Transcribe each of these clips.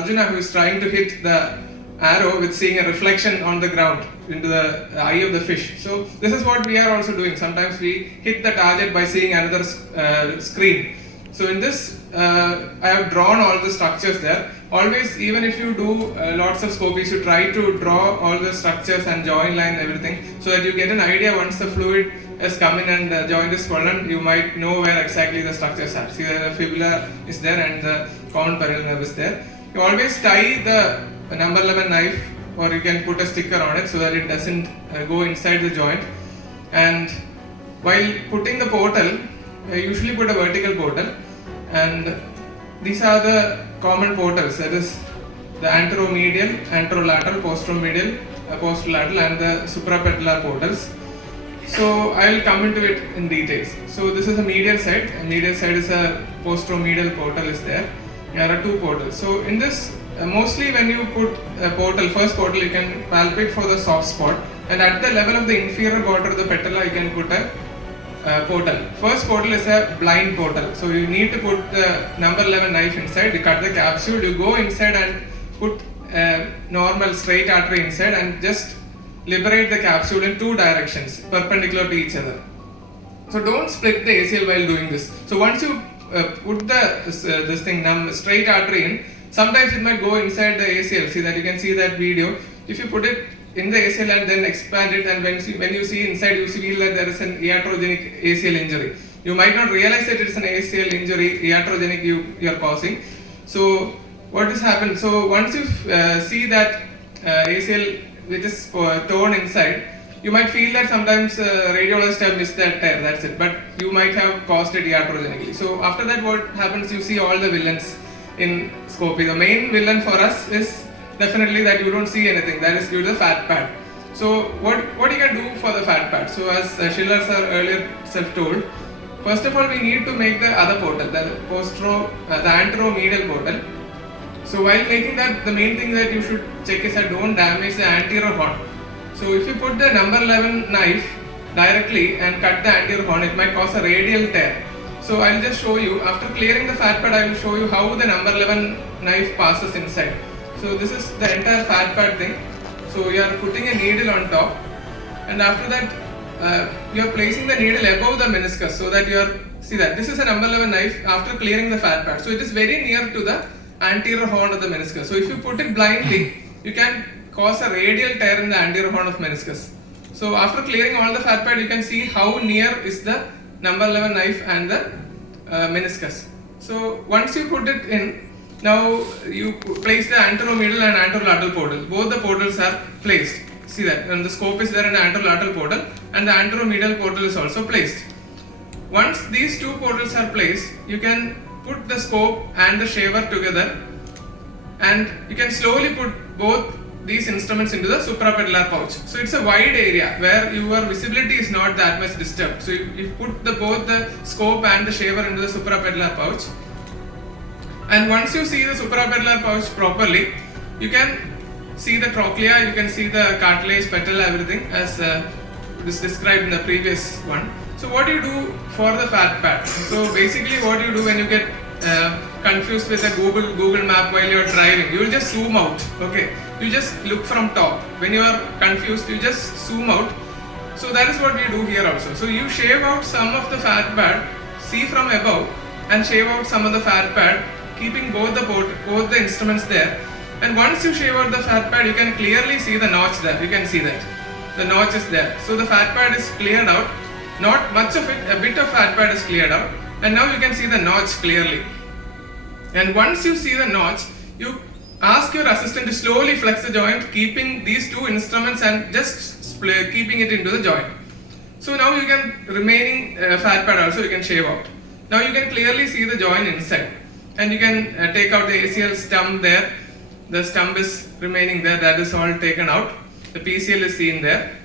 Arjuna who is trying to hit the arrow with seeing a reflection on the ground into the eye of the fish. So this is what we are also doing. Sometimes we hit the target by seeing another screen. So in this, I have drawn all the structures there. Always, even if you do lots of scope, you should try to draw all the structures and joint line and everything, so that you get an idea. Once the fluid has come in and the joint is swollen, you might know where exactly the structures are. See, the fibula is there and the common peroneal nerve is there. You always tie the number 11 knife, or you can put a sticker on it so that it doesn't go inside the joint. And while putting the portal, I usually put a vertical portal, and these are the common portals. That is the anteromedial, anterolateral, posteromedial, posterolateral, and the suprapatellar portals. So I will come into it in details. So this is a medial side, and medial side is a posteromedial portal is there. There are two portals. So in this, mostly when you put a portal, first portal, you can palpate for the soft spot, and at the level of the inferior border of the patella, you can put a portal. First portal is a blind portal. So you need to put the number 11 knife inside, you cut the capsule, you go inside and put a normal straight artery inside and just liberate the capsule in two directions, perpendicular to each other. So don't split the ACL while doing this. So once you put the straight artery in, sometimes it might go inside the ACL. See that, you can see that video. If you put it in the ACL and then expand it, and when you see inside, you feel that there is an iatrogenic ACL injury. You might not realize that it is an ACL injury, iatrogenic you are causing. So what has happened? So once you see that ACL which is torn inside, you might feel that sometimes radiologists have missed that tear, that's it. But you might have caused it iatrogenically. So after that, what happens? You see all the villains in scopy. The main villain for us is definitely that you don't see anything, that is due to the fat pad. So what you can do for the fat pad? So as Schiller sir earlier self-told, first of all we need to make the other portal, the anteromedial portal. So while making that, the main thing that you should check is that don't damage the anterior horn. So if you put the number 11 knife directly and cut the anterior horn, it might cause a radial tear. So I'll just show you, after clearing the fat pad, I will show you how the number 11 knife passes inside. So this is the entire fat pad thing. So you are putting a needle on top, and after that you are placing the needle above the meniscus, so that you are, see that this is a number 11 knife after clearing the fat pad. So it is very near to the anterior horn of the meniscus. So if you put it blindly, you can cause a radial tear in the anterior horn of meniscus. So after clearing all the fat pad, you can see how near is the number 11 knife and the meniscus. So once you put it in, now you place the anteromedial and anterolateral portal. Both the portals are placed. See that, and the scope is there in the anterolateral portal, and the anteromedial portal is also placed. Once these two portals are placed, you can put the scope and the shaver together, and you can slowly put both these instruments into the suprapatellar pouch. So it's a wide area where your visibility is not that much disturbed. So you put both the scope and the shaver into the suprapatellar pouch. And once you see the suprapatellar pouch properly, you can see the trochlea, you can see the cartilage, patella, everything as this described in the previous one. So what do you do for the fat pad? So basically what you do when you get confused with a Google map while you are driving, you will just zoom out. Okay, you just look from top. When you are confused, you just zoom out. So that is what we do here also. So you shave out some of the fat pad, see from above, and shave out some of the fat pad, keeping both the instruments there. And once you shave out the fat pad, you can clearly see the notch there. You can see that the notch is there. So the fat pad is cleared out. Not much of it, a bit of fat pad is cleared out, and now you can see the notch clearly. And once you see the notch, you ask your assistant to slowly flex the joint, keeping these two instruments and just keeping it into the joint. So now you can, remaining fat pad also you can shave out. Now you can clearly see the joint inside, and you can take out the ACL stump there. The stump is remaining there, that is all taken out. The PCL is seen there.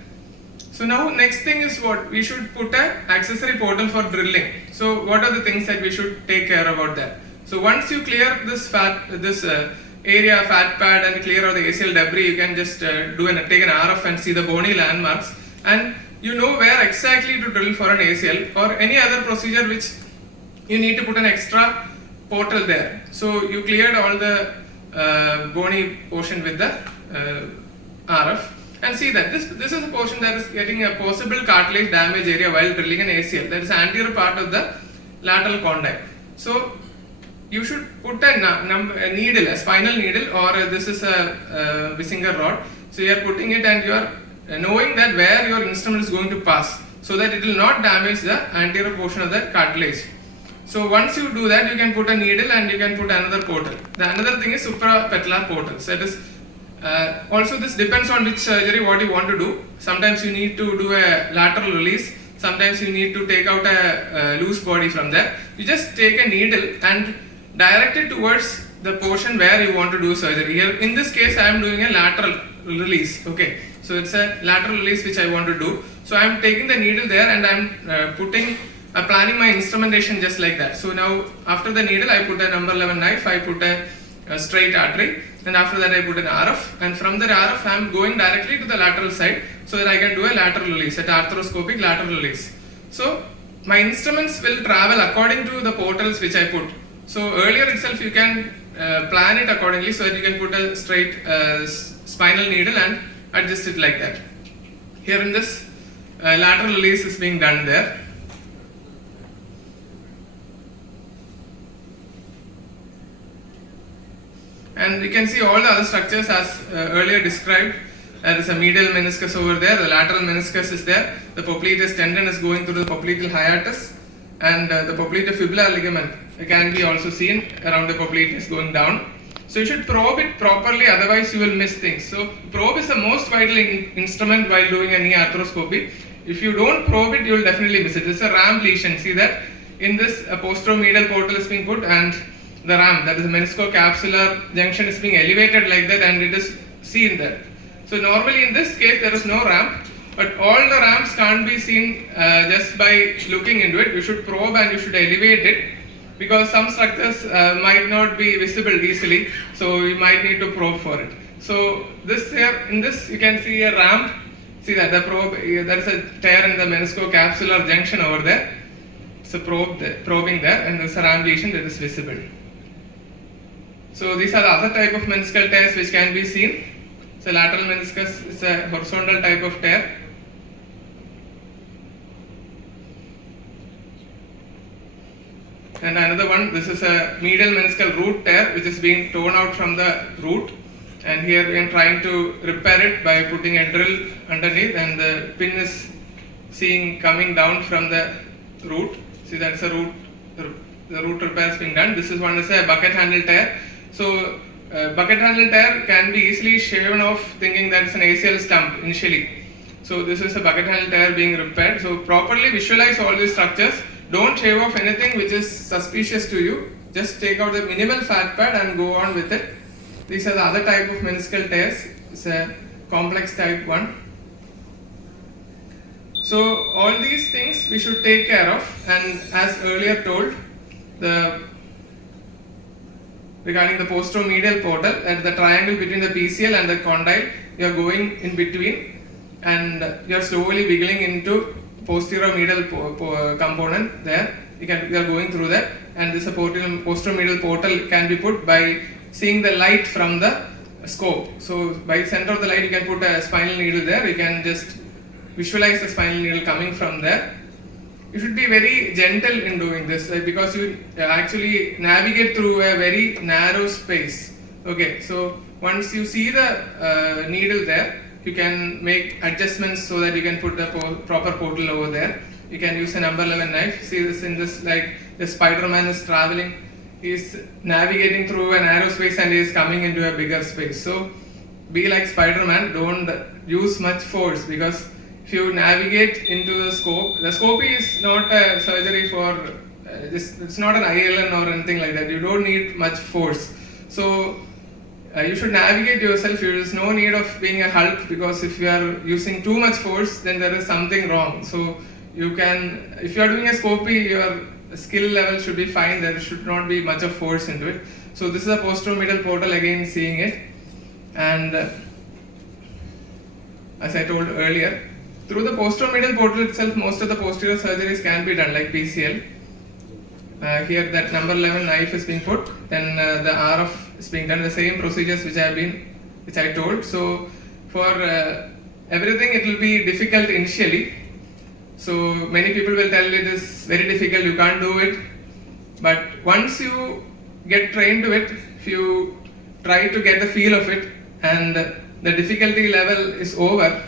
So now next thing is what? We should put an accessory portal for drilling. So what are the things that we should take care about that? So once you clear this area fat pad and clear all the ACL debris, you can just take an RF and see the bony landmarks, and you know where exactly to drill for an ACL or any other procedure which you need to put an extra portal there. So you cleared all the bony portion with the RF. And see that this is a portion that is getting a possible cartilage damage area while drilling an ACL. That is anterior part of the lateral condyle. So you should put a needle, a spinal needle, or this is a Bissinger rod. So you are putting it and you are knowing that where your instrument is going to pass, so that it will not damage the anterior portion of the cartilage. So once you do that, you can put a needle and you can put another portal. The another thing is suprapatellar portals. That is also this depends on which surgery what you want to do. Sometimes you need to do a lateral release. Sometimes you need to take out a loose body from there. You just take a needle and direct it towards the portion where you want to do surgery. Here in this case I am doing a lateral release. Okay, so it's a lateral release which I want to do. So I am taking the needle there and I am planning my instrumentation just like that. So now after the needle I put a number 11 knife, I put a straight artery, and after that I put an RF, and from the RF I am going directly to the lateral side so that I can do a lateral release, an arthroscopic lateral release. So my instruments will travel according to the portals which I put. So earlier itself you can plan it accordingly so that you can put a straight spinal needle and adjust it like that. Here in this lateral release is being done there. And you can see all the other structures as earlier described. There is a medial meniscus over there, the lateral meniscus is there, the popliteus tendon is going through the popliteal hiatus, and the popliteofibular ligament can be also seen around the popliteus going down. So you should probe it properly, otherwise you will miss things. So probe is the most vital instrument while doing a knee arthroscopy. If you don't probe it, you will definitely miss it. This is a ramp lesion. See that in this a posteromedial portal is being put, and the ramp, that is the meniscocapsular junction, is being elevated like that, and it is seen there. So normally in this case there is no ramp, but all the ramps can't be seen just by looking into it. You should probe and you should elevate it, because some structures might not be visible easily, so you might need to probe for it. So this here, in this you can see a ramp. See that the probe, there is a tear in the meniscocapsular junction over there. It's a probing there, and there is a ramp lesion that is visible. So these are the other type of meniscal tears which can be seen. So lateral meniscus is a horizontal type of tear. And another one, this is a medial meniscal root tear which is being torn out from the root. And here we are trying to repair it by putting a drill underneath, and the pin is coming down from the root. See, that's a root. The root repair is being done. This is one is a bucket handle tear. So bucket handle tear can be easily shaven off, thinking that it's an ACL stump initially. So this is a bucket handle tear being repaired. So properly visualize all these structures. Don't shave off anything which is suspicious to you. Just take out the minimal fat pad and go on with it. These are the other type of meniscal tears. It's a complex type 1. So all these things we should take care of, and as earlier told, regarding the posteromedial portal, at the triangle between the PCL and the condyle, you are going in between and you are slowly wiggling into posterior medial component there. You are going through that, and this posteromedial portal can be put by seeing the light from the scope. So by the center of the light you can put a spinal needle there. You can just visualize the spinal needle coming from there. You should be very gentle in doing this, because you actually navigate through a very narrow space. Okay, so once you see the needle there, you can make adjustments so that you can put the proper portal over there. You can use a number 11 knife. See this in this, like the Spider-Man is traveling. He is navigating through a narrow space and he is coming into a bigger space. So be like Spider-Man, don't use much force, because if you navigate into the scope is not a surgery for, it's not an ILN or anything like that. You don't need much force. So you should navigate yourself. There is no need of being a Hulk, because if you are using too much force, then there is something wrong. So you can, if you are doing a scopy, your skill level should be fine. There should not be much of force into it. So this is a posteromedial portal, again seeing it. And as I told earlier, through the posteromedial portal itself, most of the posterior surgeries can be done, like PCL. Here that number 11 knife is being put, then the RF is being done, the same procedures which I told. So for everything it will be difficult initially. So many people will tell it is very difficult, you can't do it. But once you get trained to it, if you try to get the feel of it and the difficulty level is over,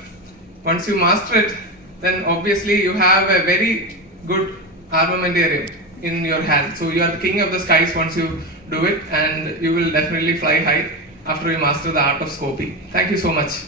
once you master it, then obviously you have a very good armamentarium in your hand. So you are the king of the skies once you do it, and you will definitely fly high after you master the art of scopy. Thank you so much.